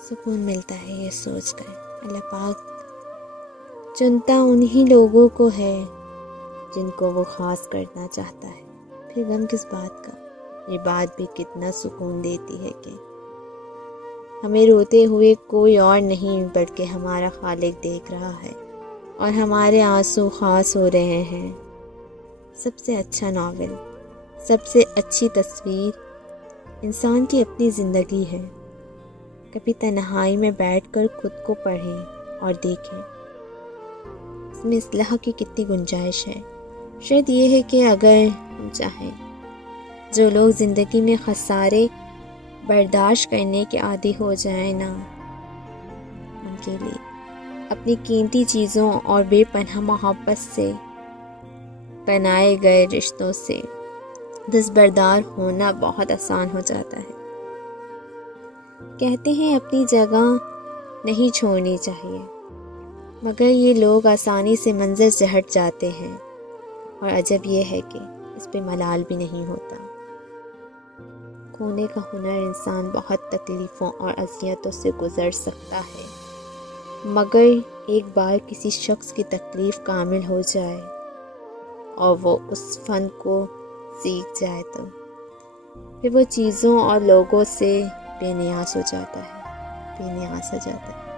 سکون ملتا ہے یہ سوچ کر اللہ پاک چنتا انہی لوگوں کو ہے جن کو وہ خاص کرنا چاہتا ہے۔ پھر غم کس بات کا، یہ بات بھی کتنا سکون دیتی ہے کہ ہمیں روتے ہوئے کوئی اور نہیں بلکہ ہمارا خالق دیکھ رہا ہے اور ہمارے آنسو خاص ہو رہے ہیں۔ سب سے اچھا ناول، سب سے اچھی تصویر انسان کی اپنی زندگی ہے۔ کبھی تنہائی میں بیٹھ کر خود کو پڑھیں اور دیکھیں اس میں اصلاح کی کتنی گنجائش ہے۔ شاید یہ ہے کہ اگر ہم چاہیں، جو لوگ زندگی میں خسارے برداشت کرنے کے عادی ہو جائیں نا، ان کے لیے اپنی قیمتی چیزوں اور بے پناہ محبت سے بنائے گئے رشتوں سے دستبردار ہونا بہت آسان ہو جاتا ہے۔ کہتے ہیں اپنی جگہ نہیں چھوڑنی چاہیے، مگر یہ لوگ آسانی سے منظر سے ہٹ جاتے ہیں، اور عجب یہ ہے کہ اس پہ ملال بھی نہیں ہوتا۔ کھونے کا ہنر انسان بہت تکلیفوں اور اذیتوں سے گزر سکتا ہے، مگر ایک بار کسی شخص کی تکلیف کامل ہو جائے اور وہ اس فن کو سیکھ جائے تو پھر وہ چیزوں اور لوگوں سے بے نیاز ہو جاتا ہے، بے نیاز ہو جاتا ہے۔